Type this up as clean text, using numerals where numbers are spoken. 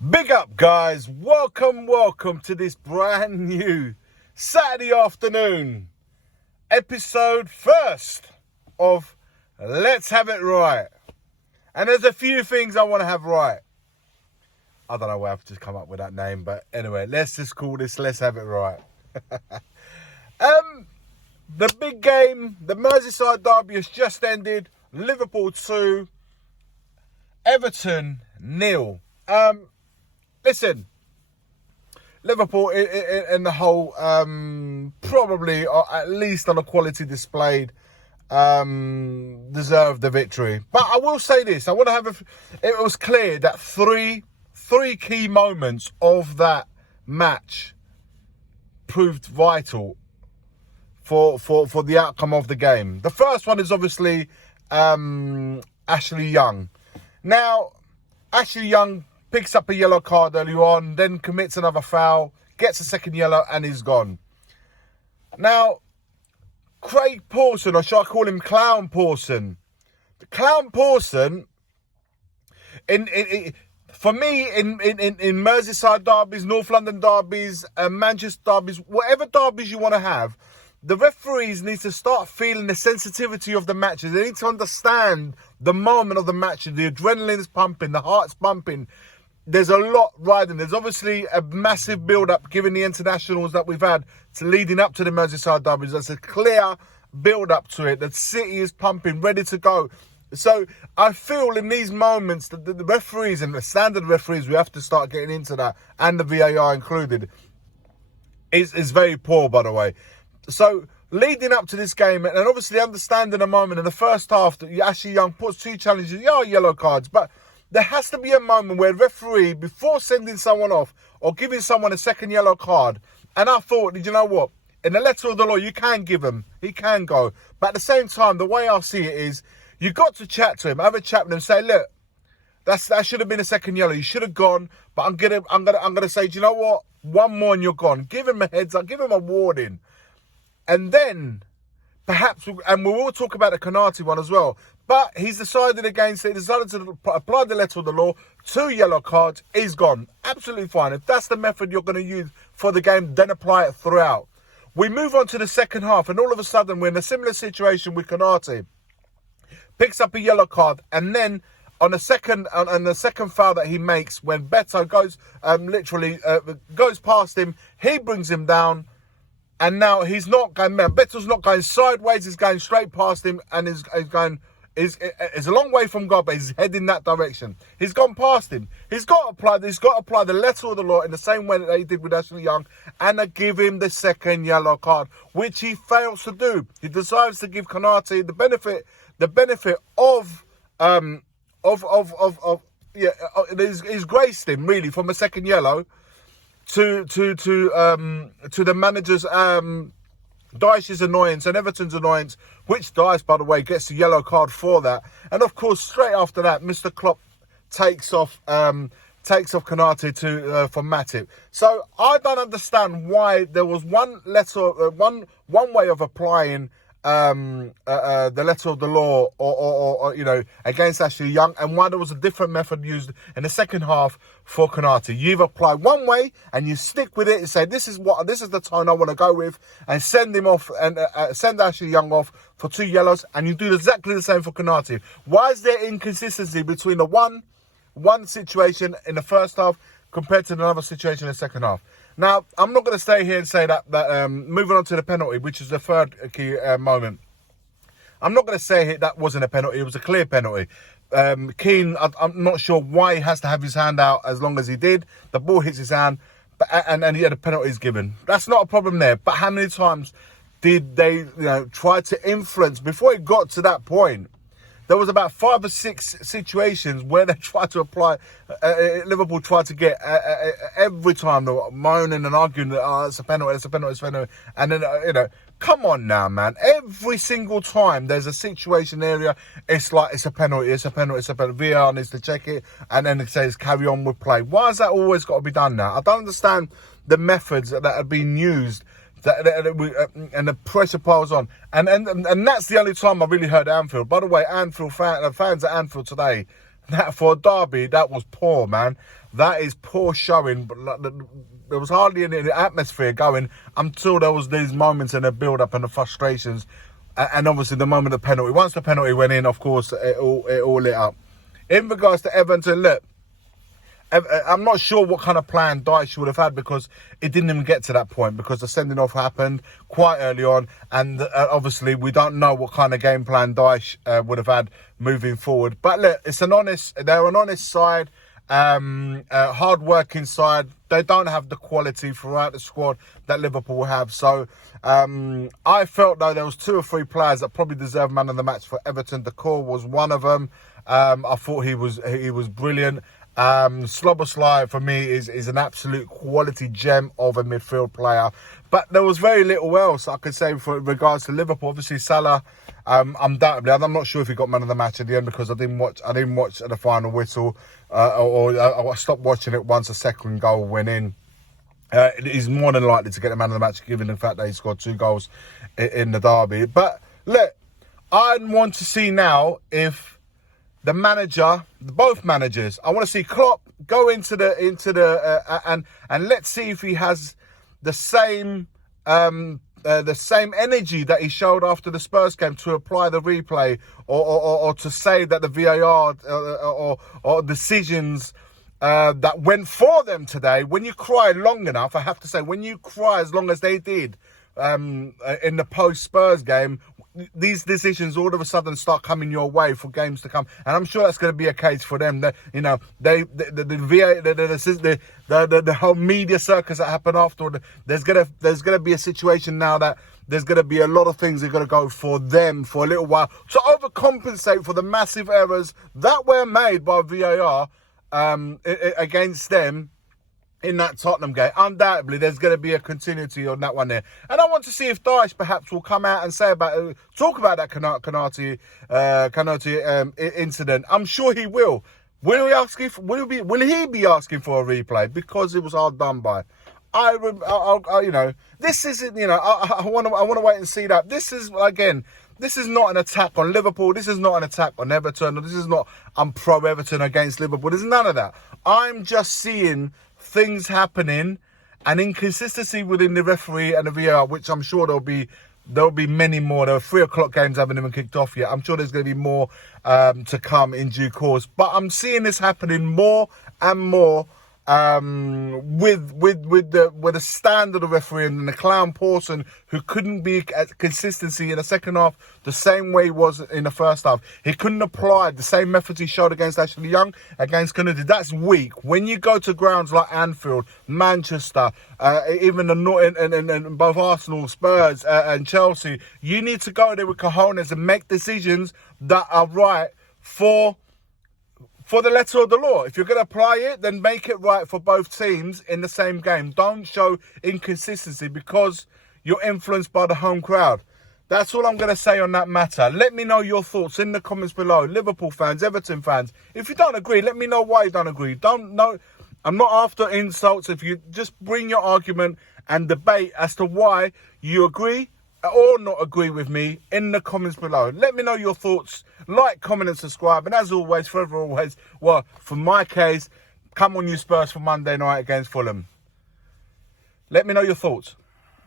Big up, guys. Welcome to this brand new Saturday afternoon episode first of Let's Have It Right. And there's a few things I want to have right. I don't know where I've just come up with that name, but anyway, let's just call this Let's Have It Right. The big game, the Merseyside derby has just ended. Liverpool 2, Everton 0. Listen, Liverpool in the whole, probably, or at least on a quality displayed, deserved the victory. But I will say this, I want to have it was clear that three key moments of that match proved vital for the outcome of the game. The first one is obviously Ashley Young. Now, Ashley Young picks up a yellow card early on, then commits another foul, gets a second yellow, and is gone. Now, Craig Pawson, or shall I call him Clown Pawson? Clown Pawson, for me, in Merseyside derbies, North London derbies, Manchester derbies, whatever derbies you want to have, the referees need to start feeling the sensitivity of the matches. They need to understand the moment of the match. The adrenaline's pumping, the heart's pumping. There's a lot riding. There's obviously a massive build-up, given the internationals that we've had to leading up to the Merseyside derbies. There's a clear build-up to it. The city is pumping, ready to go. So I feel in these moments that the referees and the standard referees, we have to start getting into that, and the VAR included, is very poor, by the way. So leading up to this game, and obviously understanding the moment in the first half that Ashley Young puts two challenges, yellow cards, but there has to be a moment where the referee, before sending someone off or giving someone a second yellow card, and I thought, you know what? In the letter of the law, you can give him. He can go. But at the same time, the way I see it is, you got to chat to him, have a chat with him, say, look, that should have been a second yellow. You should have gone, but I'm gonna say, do you know what? One more and you're gone. Give him a heads up, give him a warning. And then, perhaps, and we will talk about the Konate one as well, but he's decided against it. He decided to apply the letter of the law. 2 yellow cards, he's gone. Absolutely fine. If that's the method you're going to use for the game, then apply it throughout. We move on to the second half, and all of a sudden, we're in a similar situation with Konate. Picks up a yellow card, and then on the second foul that he makes, when Beto goes, goes past him, he brings him down. And now he's not going, Beto's not going sideways, he's going straight past him, and is a long way from God, but he's heading that direction. He's gone past him. He's got to apply the letter of the law in the same way that he did with Ashley Young, and give him the second yellow card, which he fails to do. He decides to give Konate the benefit of he's graced him really from a second yellow to the manager's Dyche's annoyance and Everton's annoyance, which Dyche, by the way, gets the yellow card for that. And of course, straight after that, Mr. Klopp takes off Konate for Matip. So I don't understand why there was one way of applying the letter of the law or against Ashley Young, and why there was a different method used in the second half for Konate. You've applied one way and you stick with it and say, this is the tone I want to go with, and send him off and send Ashley Young off for 2 yellows, and you do exactly the same for Konate. Why is there inconsistency between the one situation in the first half compared to another situation in the second half? Now, I'm not going to stay here and say that moving on to the penalty, which is the third key moment. I'm not going to say that wasn't a penalty. It was a clear penalty. Keane, I'm not sure why he has to have his hand out as long as he did. The ball hits his hand, and the penalty is given. That's not a problem there. But how many times did they try to influence before it got to that point? There was about 5 or 6 situations where they tried to apply, Liverpool tried to get, every time they were moaning and arguing that, it's a penalty. And then, come on now, man. Every single time there's a situation area, it's like, it's a penalty. VAR needs to check it, and then it says carry on with play. Why has that always got to be done now? I don't understand the methods that have been used. And the pressure piles on, and that's the only time I really heard Anfield. By the way, Anfield fans at Anfield today, that for a derby, that was poor, man. That is poor showing. But there was hardly any atmosphere going until there was these moments in the build-up and the frustrations, and obviously the moment of the penalty. Once the penalty went in, of course, it all lit up. In regards to Everton, look, I'm not sure what kind of plan Dyche would have had, because it didn't even get to that point, because the sending off happened quite early on, and obviously we don't know what kind of game plan Dyche would have had moving forward. But look, they're an honest side, hard working side. They don't have the quality throughout the squad that Liverpool have. So I felt though there was 2 or 3 players that probably deserve man of the match for Everton. Decor was one of them. I thought he was brilliant. Szoboszlai for me is an absolute quality gem of a midfield player. But there was very little else I could say for regards to Liverpool. Obviously Salah, undoubtedly, I'm not sure if he got man of the match at the end, because I didn't watch at the final whistle, or I stopped watching it once the second goal went in. He's more than likely to get the man of the match, given the fact that he scored 2 goals in the derby. But look, I want to see now if the manager, both managers, I want to see Klopp go into the and let's see if he has the same energy that he showed after the Spurs game to apply the replay, or to say that the VAR or decisions that went for them today. When you cry long enough, I have to say, when you cry as long as they did in the post-Spurs game, these decisions all of a sudden start coming your way for games to come, and I'm sure that's going to be a case for them. That, you know, the whole media circus that happened afterward. There's gonna be a situation now that there's gonna be a lot of things that are gonna go for them for a little while to overcompensate for the massive errors that were made by VAR against them in that Tottenham game. Undoubtedly, there's going to be a continuity on that one there. And I want to see if Dyche perhaps will come out and talk about that Konate incident. I'm sure he will. Will he be asking for a replay because it was hard done by? This isn't. I want to wait and see that. This is not an attack on Liverpool. This is not an attack on Everton. This is not, I'm pro Everton against Liverpool. There's none of that. I'm just seeing things happening and inconsistency within the referee and the VAR, which I'm sure there'll be many more. There are 3 o'clock games haven't even kicked off yet. I'm sure there's going to be more to come in due course. But I'm seeing this happening more and more with the standard of refereeing, and the clown Pawson, who couldn't be at consistency in the second half the same way he was in the first half. He couldn't apply the same methods he showed against Ashley Young, against Konate. That's weak. When you go to grounds like Anfield, Manchester, even and both Arsenal, Spurs and Chelsea, you need to go there with cojones and make decisions that are right for the letter of the law. If you're going to apply it, then make it right for both teams in the same game. Don't show inconsistency because you're influenced by the home crowd. That's all I'm going to say on that matter. Let me know your thoughts in the comments below. Liverpool fans, Everton fans. If you don't agree, let me know why you don't agree. I'm not after insults. If you just bring your argument and debate as to why you agree or not agree with me in the comments below. Let me know your thoughts. Like, comment and subscribe. And as always, for my case, come on you Spurs for Monday night against Fulham. Let me know your thoughts.